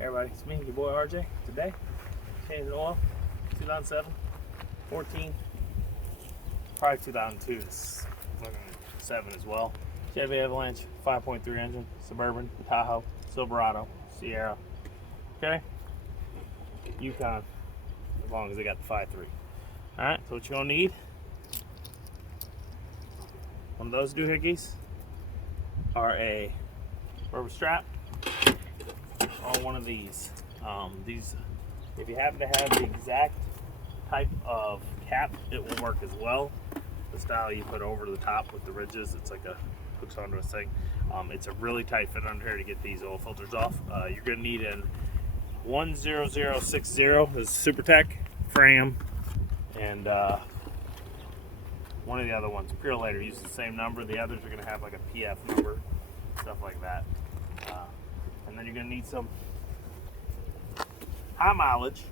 Hey everybody, it's me, your boy RJ. Today, changing oil, 2007, 14, probably 2002, it's 7 as well. Chevy Avalanche, 5.3 engine, suburban, Tahoe, Silverado, Sierra, okay? Yukon, as long as they got the 5.3. Alright, so what you're gonna need, one of those doohickeys, are a rubber strap, or one of these. If you happen to have the exact type of cap, it will work as well. The style you put over the top with the ridges, it's like a hooks onto a thing. It's a really tight fit under here to get these oil filters off. You're gonna need an 10060. This is Super Tech, Fram, and one of the other ones, Pure Later, uses the same number. The others are gonna have like a PF number, stuff like that. And then you're gonna need some high mileage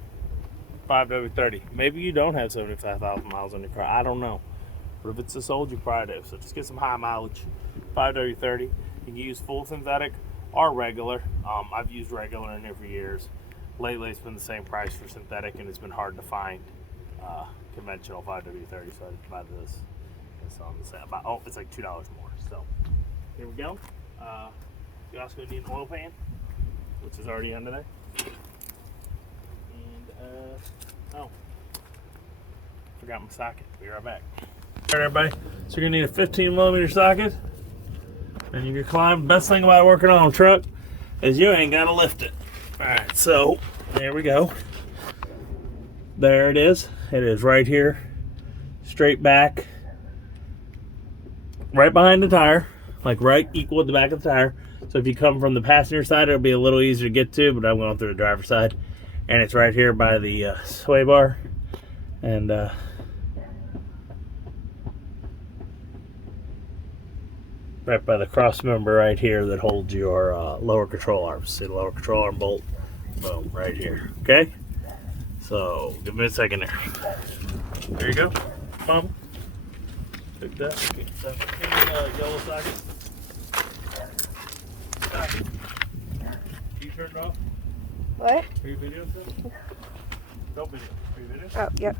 5W30. Maybe you don't have 75,000 miles on your car, I don't know. But if it's this old, you probably do. So just get some high mileage 5W30. You can use full synthetic or regular. I've used regular in here for years. Lately it's been the same price for synthetic, and it's been hard to find conventional 5W30, so I just buy this. It's on the sale. It's like $2 more. So here we go. You're also gonna need an oil pan, which is already under there. And forgot my socket. Be right back. Alright everybody, so you're gonna need a 15mm socket, and you can climb. Best thing about working on a truck is you ain't gotta lift it. Alright, so there we go. There it is. It is right here, straight back, right behind the tire, like right equal with the back of the tire. So if you come from the passenger side, it'll be a little easier to get to, but I'm going through the driver's side. And it's right here by the sway bar. And right by the cross member right here that holds your lower control arm. See the lower control arm bolt? Boom, right here. Okay? So give me a second there. There you go. Mom. Pick that. Yellow socket. You turned it off? What? Are you videoing something? Don't video. Are you videoing? Oh, yep.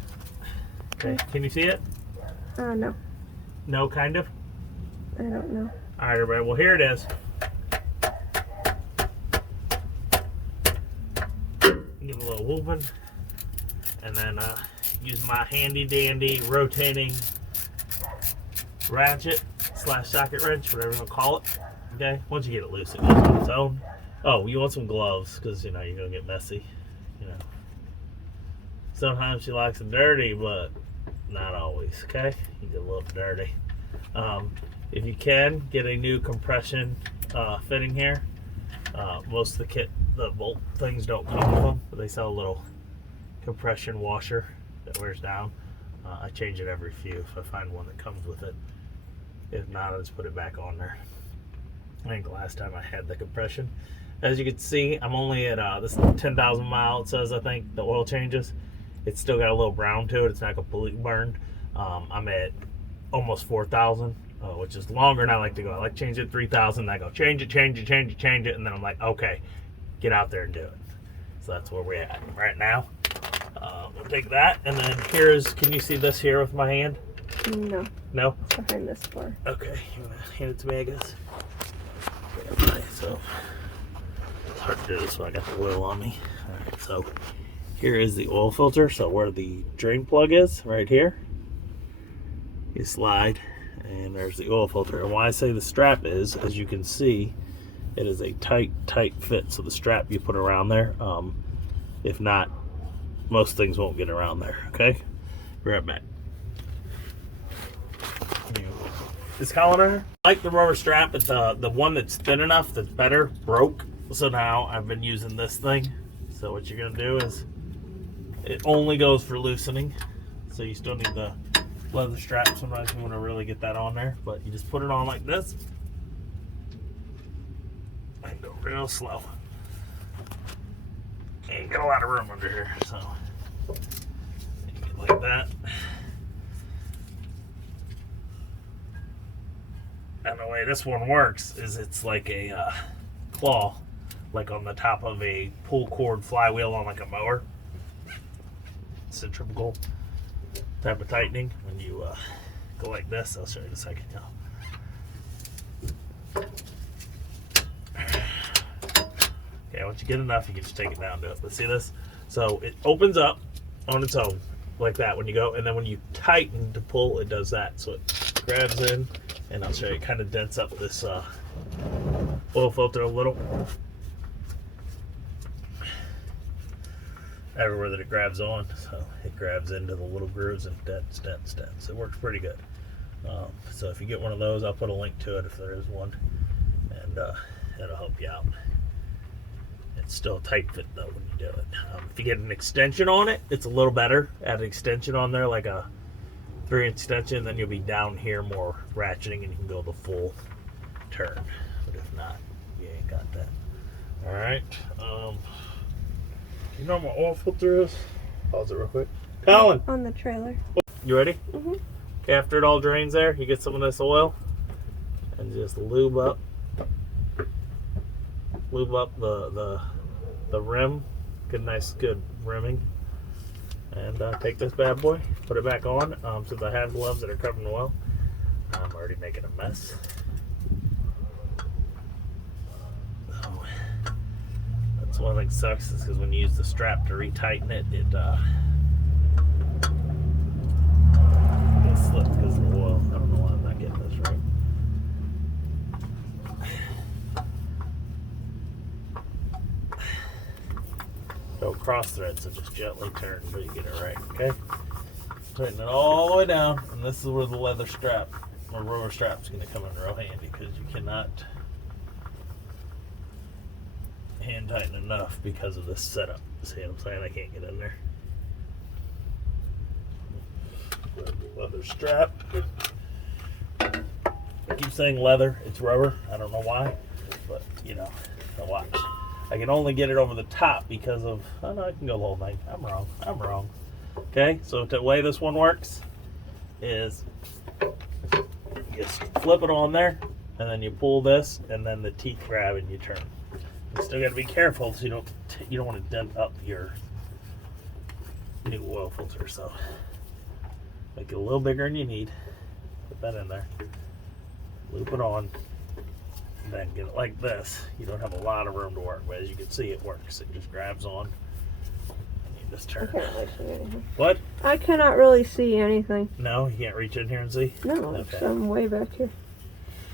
Okay, can you see it? No. No, kind of? I don't know. Alright, everybody. Well, here it is. Give it a little whooping. And then use my handy dandy rotating ratchet / socket wrench, whatever you want to call it. Okay, once you get it loose, it goes on its own. Oh, you want some gloves, because you know you're gonna get messy. You know, sometimes she likes them dirty, but not always. Okay, you get a little dirty. If you can get a new compression fitting here, most of the kit, the bolt things don't come with them, but they sell a little compression washer that wears down. I change it every few if I find one that comes with it. If not, I'll just put it back on there. I think the last time I had the compression. As you can see, I'm only at this 10,000 mile, it says. I think the oil changes. It's still got a little brown to it. It's not completely burned. I'm at almost 4,000, which is longer than I like to go. I like to change it at 3,000. I go change it, and then I'm like, okay, get out there and do it. So that's where we're at right now. We'll take that, and then here's, can you see this here with my hand? No. No? It's behind this bar. Okay, you want to hand it to me, I guess? So it's hard to do this when I got the oil on me. Alright, so here is the oil filter. So where the drain plug is, right here, you slide, and there's the oil filter. And why I say the strap is, as you can see, it is a tight fit. So the strap you put around there, if not, most things won't get around there. Okay, be right back. This colander, I like the rubber strap, but the one that's thin enough that's better broke. So now I've been using this thing. So what you're gonna do is, it only goes for loosening. So you still need the leather strap sometimes you want to really get that on there, but you just put it on like this and go real slow. Ain't got a lot of room under here, so you get like that. And the way this one works is it's like a claw like on the top of a pull cord flywheel on like a mower. Centrifugal type of tightening. When you go like this, I'll show you in a second, y'all. Okay, once you get enough, you can just take it down to it. But see this? So it opens up on its own like that when you go, and then when you tighten to pull, it does that. So it grabs in, and I'll show you, it kind of dents up this oil filter a little. Everywhere that it grabs on, so it grabs into the little grooves and dents. It works pretty good. So if you get one of those, I'll put a link to it if there is one, and it'll help you out. It's still a tight fit though when you do it. If you get an extension on it, it's a little better. Add an extension on there, like a 3-inch extension, then you'll be down here more ratcheting, and you can go the full turn. But if not, you ain't got that. All right. You know what my oil filter is? Pause it real quick. Colin! On the trailer. You ready? Mm-hmm. Okay, after it all drains there, you get some of this oil and just lube up the rim. Good, nice, good rimming. And take this bad boy, put it back on. Since I have gloves that are covering the oil, I'm already making a mess. One thing sucks is because when you use the strap to retighten it, it slips because of the oil. I don't know why I'm not getting this right. Don't cross thread, so just gently turn until you get it right, okay? Tighten it all the way down, and this is where the leather strap or rubber strap is going to come in real handy, because you cannot hand tighten enough because of this setup. See what I'm saying? I can't get in there. Grab the leather strap. I keep saying leather, it's rubber. I don't know why, but you know, watch. I can only get it over the top because of, oh no, I can go the whole thing. I'm wrong. Okay, so the way this one works is you just flip it on there, and then you pull this, and then the teeth grab and you turn. You still got to be careful so you don't want to dent up your new oil filter. So make it a little bigger than you need. Put that in there. Loop it on. And then get it like this. You don't have a lot of room to work, but as you can see, it works. It just grabs on. And you just turn. I can't really see anything. What? I cannot really see anything. No, you can't reach in here and see? No, okay. I'm way back here.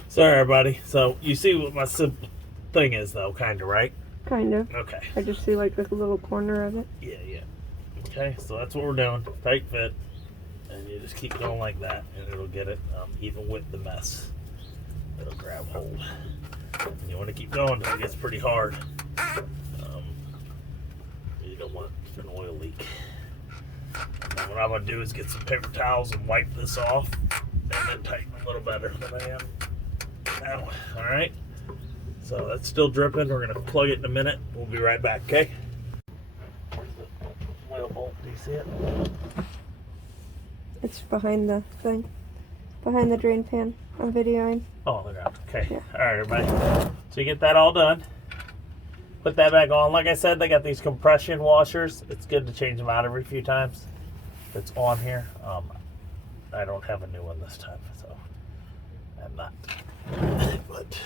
Sorry, everybody. So you see what my simple thing is, though, kind of, right? Kind of. Okay. I just see like this little corner of it. Yeah. Okay, so that's what we're doing. Tight fit. And you just keep going like that, and it'll get it, even with the mess. It'll grab hold. And you want to keep going until it gets pretty hard. You don't want an oil leak. And what I'm going to do is get some paper towels and wipe this off, and then tighten a little better than I am now. Alright? So that's still dripping. We're going to plug it in a minute. We'll be right back, okay? Oil bolt, do you see it? It's behind the thing. Behind the drain pan. I'm videoing. Oh, look out. Okay. Yeah. Alright, everybody. So you get that all done. Put that back on. Like I said, they got these compression washers. It's good to change them out every few times. It's on here. I don't have a new one this time, so I'm not. But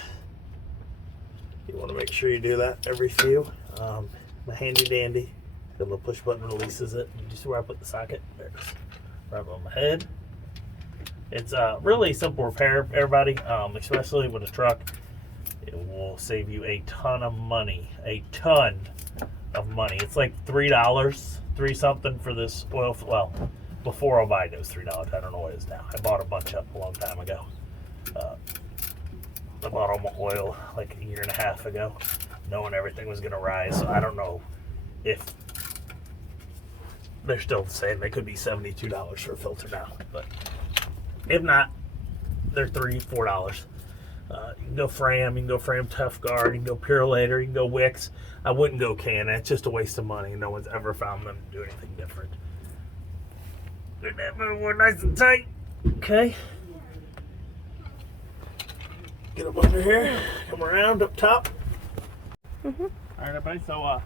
you want to make sure you do that every few. My handy dandy. The little push button releases it. You see where I put the socket? There it is. Right on my head. It's a really simple repair, everybody, especially with a truck. It will save you a ton of money. A ton of money. It's like $3, $3 something for this oil. Well, before I buy it, it was $3. I don't know what it is now. I bought a bunch up a long time ago. I bought all my oil like a year and a half ago, knowing everything was going to rise. So I don't know if they're still the same. They could be $72 for a filter now, but if not, they're $3, $4. You can go Fram, you can go Fram Tough Guard, you can go Purelator, you can go Wicks. I wouldn't go Can. It's just a waste of money. No one's ever found them to do anything different. Get that move more nice and tight. Okay. Get up under here. Come around up top. Mm-hmm. All right, everybody. So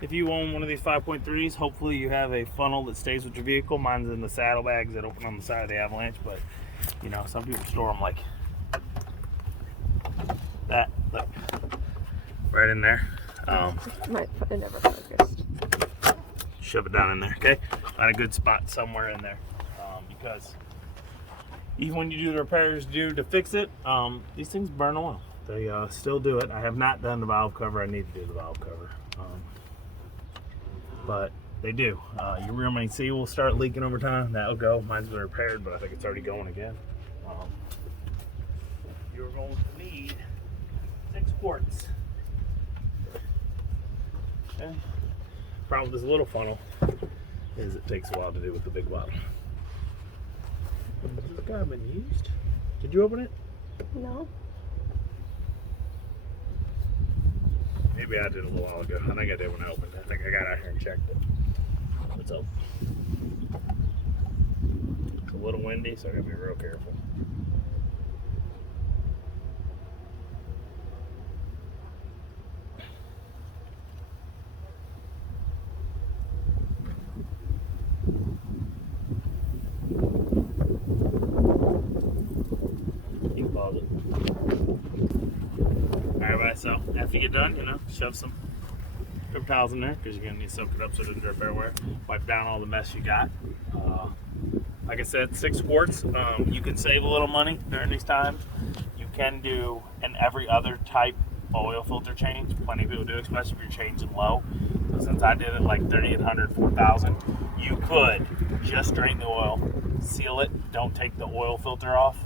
if you own one of these 5.3s, hopefully you have a funnel that stays with your vehicle. Mine's in the saddlebags that open on the side of the Avalanche, but you know, some people store them like that. Look, right in there. It never focused. Shove it down in there, okay? Find a good spot somewhere in there, because even when you do the repairs due to fix it, these things burn oil. They still do it. I have not done the valve cover. I need to do the valve cover, but they do. Your rear main seal will start leaking over time. That'll go. Mine's been repaired, but I think it's already going again. You're going to need 6 quarts. Okay. Problem with this little funnel is it takes a while to do with the big bottle. Has this guy been used? Did you open it? No. Maybe I did a little while ago. I think I did when I opened it. I think I got out here and checked it. It's open. It's a little windy, so I gotta be real careful. You can pause it. Alright, everybody, so after you get done, you know, shove some paper towels in there because you're going to need to soak it up so it doesn't drip everywhere. Wipe down all the mess you got. Like I said, 6 quarts. You can save a little money during these times. You can do an every other type oil filter change. Plenty of people do, especially if you're changing low. So since I did it like 3,800, 4,000, you could just drain the oil, seal it, don't take the oil filter off,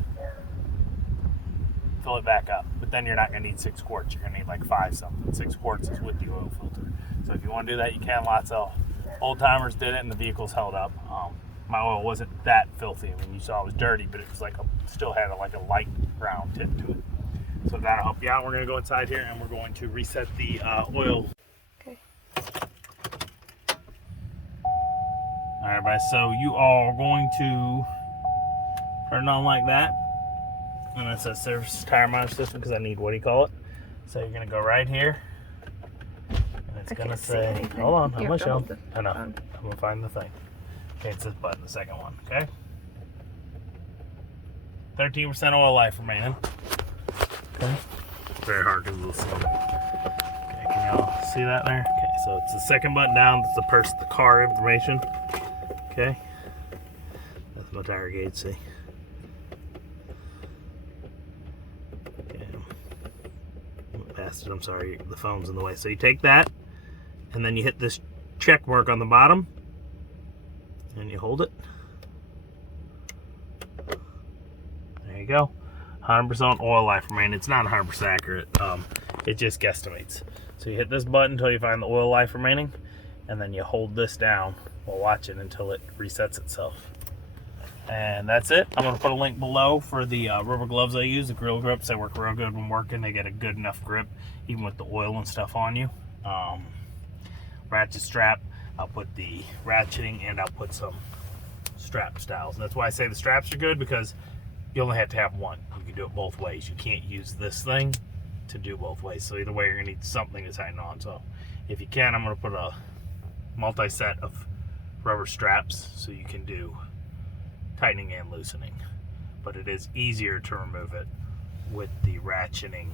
fill it back up. But then you're not going to need 6 quarts. You're going to need like 5 something. 6 quarts is with the oil filter. So if you want to do that, you can. Lots of old timers did it and the vehicle's held up. My oil wasn't that filthy. I mean, you saw it was dirty, but it was like still had like a light brown tint to it. So that'll help you out. We're going to go inside here and we're going to reset the oil. Okay. All right, everybody. So you are going to turn it on like that. And it says service tire monitor system because I need, what do you call it? So you're going to go right here. And it's going to say, hold on, I'm going to show. I know. I'm going to find the thing. Okay, it's this button, the second one, okay? 13% oil life remaining. Okay. Very hard because it's a little slow. Okay, can y'all see that there? Okay, so it's the second button down. It's the car information. Okay. That's my tire gauge, see? Okay. Past it, I'm sorry, the phone's in the way. So you take that, and then you hit this check mark on the bottom, and you hold it. There you go. 100% oil life remaining. It's not 100% accurate. It just guesstimates. So you hit this button until you find the oil life remaining, and then you hold this down while watching until it resets itself. And that's it. I'm going to put a link below for the rubber gloves I use, the grill grips. They work real good when working. They get a good enough grip, even with the oil and stuff on you. Ratchet strap. I'll put the ratcheting and I'll put some strap styles. And that's why I say the straps are good, because you only have to have one. You can do it both ways. You can't use this thing to do both ways. So either way, you're going to need something to tighten on. So if you can, I'm going to put a multi-set of rubber straps so you can do tightening and loosening. But it is easier to remove it with the ratcheting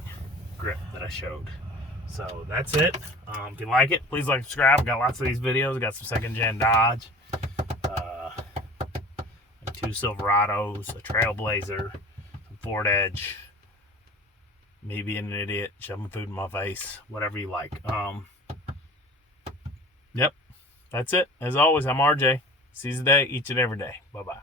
grip that I showed. So that's it. If you like it, please like, subscribe. I got lots of these videos. I got some second-gen Dodge, 2 Silverados, a Trailblazer, some Ford Edge, me being an idiot, shoving food in my face, whatever you like. Yep, that's it. As always, I'm RJ. Seize the day, each and every day. Bye-bye.